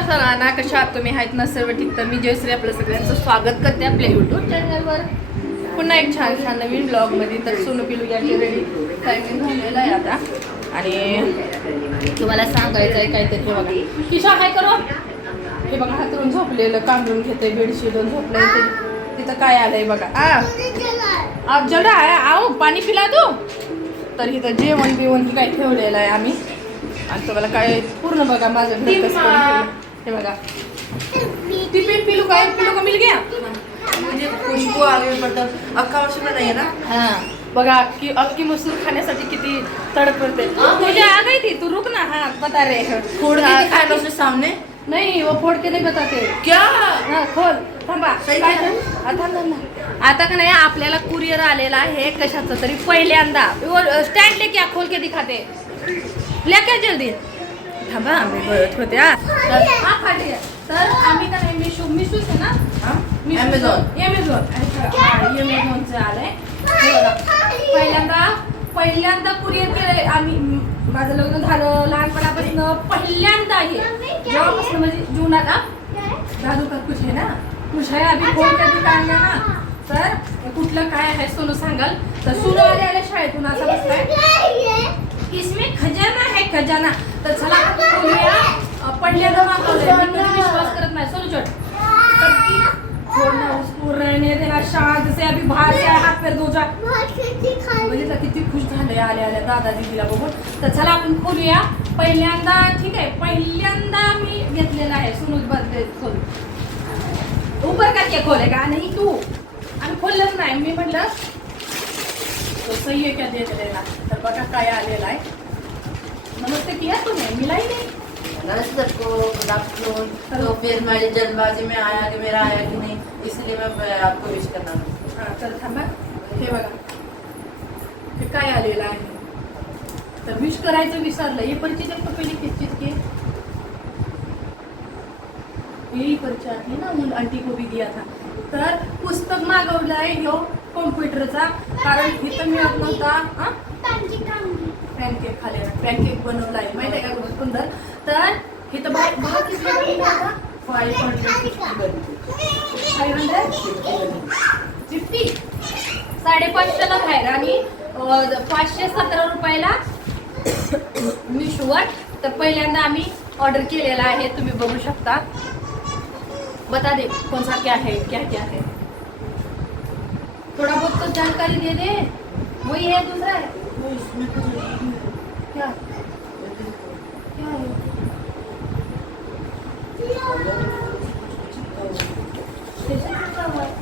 सगळ्यांना कशा आहात तुम्ही? आहेत ना सर्व ठीक. तर मी जयश्री आपलं सगळ्यांचं स्वागत करते आपल्या यूट्यूब चॅनलवर पुन्हा एक छान छान नवीन ब्लॉगमध्ये तर सोनू पिलू याची रेडी टायमिंग झालेला आहे आता. आणि तुम्हाला सांगायचं आहे काहीतरी बघा. किशा काय करो. हे बघा हातरून झोपलेलं कांदून घेते बेडशीटून झोपलंय. ते तिथं काय आलंय बघा. आ. जडा आहे आहो पाणी पिला तू? तर इथं जेवण बिवण काय ठेवलेलं आहे आम्ही. आणि तुम्हाला काय पूर्ण बघा माझं घर कसं. हे बघा. टिफिन पिलू काय? पिलू का मिल गया मुझे खुशबू आगे मतलब अक्का मसूर बनाइए ना? हा. बघा अक्की अक्की मसूर खाण्यासाठी किती तडपडते तुझे आ गई थी तू रुक ना. हाँ बता रहे हैं फोड़ के ना उसके सामने? नहीं वो फोड़ के नहीं बताते क्या? हा खोल थांबा. सही काय थांब. आता का नाही आपल्याला कुरिअर आलेला आहे कशाचं तरी पहिल्यांदा. स्टँड लेके आ, खोल के दिखाते. लेके जल्दी? थांबा आम्ही बघत होते हा. तर हा खाली आहे. तर आम्ही का नाही मिशो मिशोच आहे ना? Amazon. अमेझॉन अमेझॉनचं आलंय हे बघा. पहिल्यांदा पहिल्यांदा कुरिअर केलंय आम्ही. म- माझं लग्न झालं लहानपणापासून. पहिल्यांदा हे. जेव्हापासून म्हणजे जीवनात हा? दादू का कुछ है ना? कुछ है अभी फोन कधी काढला ना? तर कुठलं काय आहे सोनू सांगाल? तर सोनू आले आले शाळेतून असा बसलाय. इसमें खजाना है खजाना। तर चला पडल्या बोलूया अ, विश्वास करत नाही. सोनू छोट. रहने देना शांत से अभी बाहर से हाथ पैर धो जा म्हणजे किती खुश झाले आले आले दादा दीदीला बघून. तर चला आपण खोलूया. पहिल्यांदा ठीक आहे पहिल्यांदा मी घेतलेला आहे. सुनूज बर्थडे खोल ऊपर का क्या खोलेगा नाही तू. आणि खोललंच नाही. मी म्हटलं तो सही आहे क्या देत देना तर बघा काय आलेला आहे. नमस्ते किया तुम्ही? मिलाई नाही? नमस्कार को गुड आफ्टरनून तो फिर मेरी जल्दबाजी में आया कि मेरा आया कि नहीं इसलिए मैं- मैं आपको विश करना हा। तर थांबा. हे बघा. हे काय आलेलं आहे? तर विश करायचं विसरलं. ये परिचय देखो पहले किस चीज की यही परिचय आहे ना उन आंटी को भी दिया था. तर पुस्तक मागवलं आहे ह्यो कॉम्प्युटरचा कारण इथं मिळत नव्हता हा? पॅनकेक खाले पॅनकेक बनवला आहे माहिती आहे का सुंदर? तर इथं बाय भाव किती हंड्रेड फाईव्ह हंड्रेड फिफ्टी साडेपाचशेला बाहेर. आणि पाचशे सतरा रुपयाला मिशोवर तर पहिल्यांदा आम्ही ऑर्डर केलेला आहे. तुम्ही बघू शकता. बता दे कौन सा क्या है क्या क्या है थोड़ा बहुत तो जानकारी दे दे। वही है दूसरा। है क्या क्या है? कैसे हुआ है?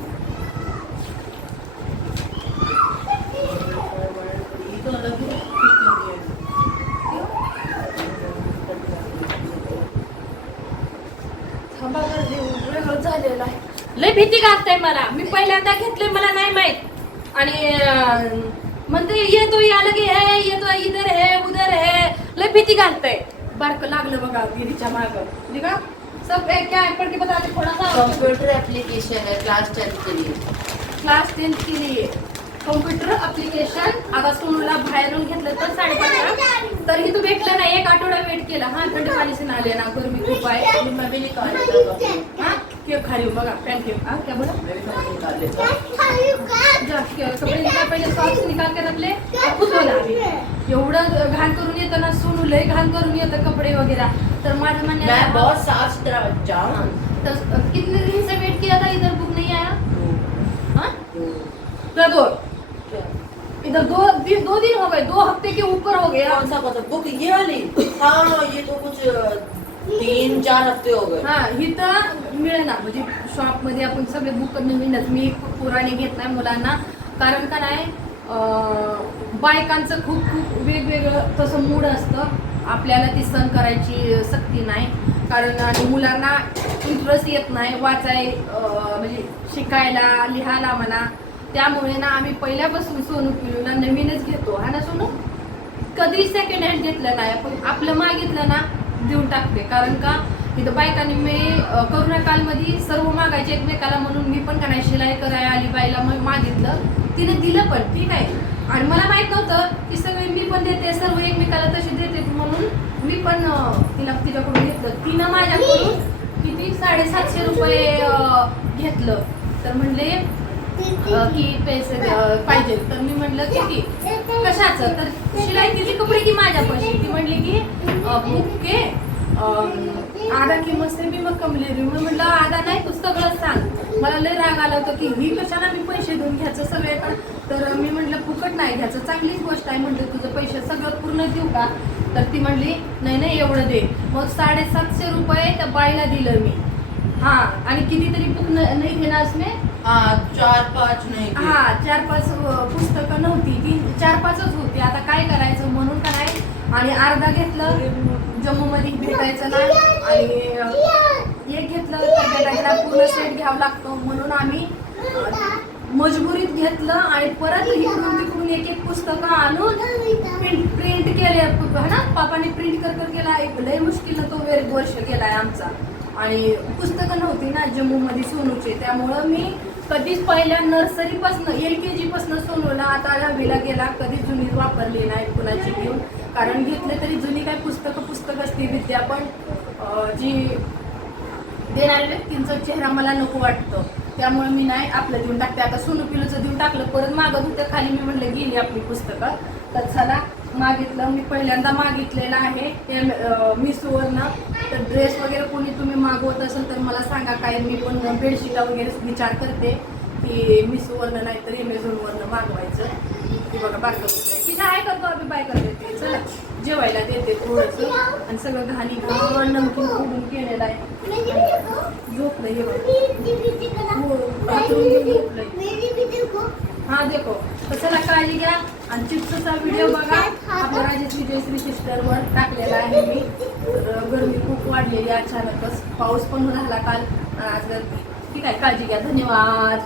थांबा जरा हे वेगळं झालेलं आहे घालताय मला. मी पहिल्यांदा घेतले मला नाही माहीत. आणि म्हणते ये तो या लगे है ये तो इधर है उधर है. लय भीती घालतंय. बारक लागलं बघा गिरीच्या माग. का सब एक क्या पढ़ के बता दे थोड़ा सा कंप्यूटर एप्लीकेशन है क्लास टेंथ के लिए. क्लास टेन्थ के लिए. कॉम्प्युटर अप्लिकेशन आता सोनूला बाहेरून घेतलं तर साडेपाचला. तर इथं भेटलं नाही. एक आठवडा वेट केला. हा थंड पाणी आले ना गरमी खूप आहे. भी निकाल लेता हूँ केक बघा पॅन केक हा क्या बोला जा के- कपडे निकाल पहिले सॉक्स निकाल के रखले आम्ही एवढं घाण करून येतं ना सोनू लय घाण करून येतं कपडे वगैरे तर माझं म्हणणं मैं आहे- बहुत साफ़ सुथरा बच्चा हूँ कितने दिन से वेट किया था इधर बुक नहीं आया हाँ दो इधर दो दिन दो दिन हो गए दो हफ़्ते के ऊपर हो गया कौन सा कौन सा बुक ये वाली हाँ ये तो कुछ तीन चार हफ्ते हो गए. हा इथं मिळेना. म्हणजे शॉपमध्ये आपण सगळे बुक नवीनच मी पुराणे घेत मुलांना. कारण का नाही बायकांचं खूप खूप वेगवेगळं तसं मूड असतं. आपल्याला ती सण करायची सक्ती नाही. कारण आणि मुलांना इंटरेस्ट येत नाही वाचाय म्हणजे शिकायला लिहायला म्हणा. त्यामुळे ना आम्ही पहिल्यापासून सोनू पिलूला नवीनच घेतो. हा ना सोनू? कधी सेकंड हँड घेतलं नाही. आपण आपलं मागितलं ना देऊन टाकते. कारण का इथं बायकांनी मी करोना कालमध्ये सर्व मागायचे एकमेकाला म्हणून मी पण का शिलाई कराय आली बाईला मग मागितलं. तिने दिलं पण ठीक आहे. आणि मला माहीत नव्हतं की सगळे मी पण देते सर्व एकमेकाला तशी देते म्हणून. मी पण तिला तिच्याकडून घेतलं. तिनं माझ्याकडून किती? साडेसातशे रुपये घेतलं. तर म्हणले की पैसे पाहिजे. तर मी म्हणलं किती कशाचं? तर शिलाई तिची कपडे की माझ्या ती म्हणली की बुके अं, आधा किंमत से भी मग कमले मी म्हटलं आधा नाही तू सगळं सांग. मला लय राग आला होता की ही कशाला मी पैसे देऊन घ्यायचं सगळे तर मी म्हटलं फुकट नाही घ्यायचं चांगलीच गोष्ट आहे म्हटलं तुझं पैसे सगळं पूर्ण देऊ का? तर ती म्हणली नाही नाही एवढं दे. मग साडेसातशे रुपये त्या बाईला दिलं मी. हा आणि कितीतरी बुक नाही घेणार असणे चार पाँच नहीं। हा चार पाच पुस्तकं नव्हती तीन चार पाचच होती. आता काय करायचं? म्हणून का नाही आणि अर्धा घेतलं जम्मू मध्ये भेटायचं नाही. आणि एक घेतलं तर भेटायला पूर्ण सेट घ्यावा लागतो. म्हणून आम्ही मजबुरीत घेतलं आणि परत इकडून तिकडून एक एक पुस्तकं आणून प्रिंट प्रिंट केले. है ना पापाने प्रिंट कर कर केला. एक लय मुश्किलनं तो वेळ वर्ष गेलाय आमचा. आणि पुस्तकं नव्हती ना जम्मूमध्ये सोनूचे. त्यामुळं मी कधीच पहिल्या नर्सरीपासनं एल के जीपासून सोनूला आता दहावीला गेला कधी जुनी वापरली नाही कुणाची घेऊन. कारण घेतले तरी जुनी काही पुस्तकं पुस्तक असते विद्या पण जी देणाऱ्या व्यक्तींचा चेहरा मला नको वाटतं. त्यामुळे मी नाही आपलं देऊन टाकते. आता सोनू पिलूचं देऊन टाकलं परत मागत होतं खाली मी म्हणलं गेली आपली पुस्तकं. तर चला मागितलं मी पहिल्यांदा मागितलेलं आहे. ते मिसोवरनं तर ड्रेस वगैरे कोणी तुम्ही मागवत असेल तर मला सांगा. काय मी पण बेडशीटा वगैरे विचार करते की मिसोवरनं नाही तर एमेझॉनवरनं मागवायचं. की बघा बारकं आहे. की काय करतो आम्ही बाय करते ते? चला जेवायला देते थोडंसं. आणि सगळं घाणी घाण नमकीन उडून केलेलं आहे. झोपलं हे बघ. हो, हा देखो. कशाला काळजी घ्या आणि चिप्सचा व्हिडिओ बघा. आपल्या राजेश विजयश्री सिस्टरवर टाकलेला आहे मी. गर्मी खूप वाढलेली अचानकच. पाऊस पण झाला काल. आज ठीक आहे काळजी घ्या. धन्यवाद.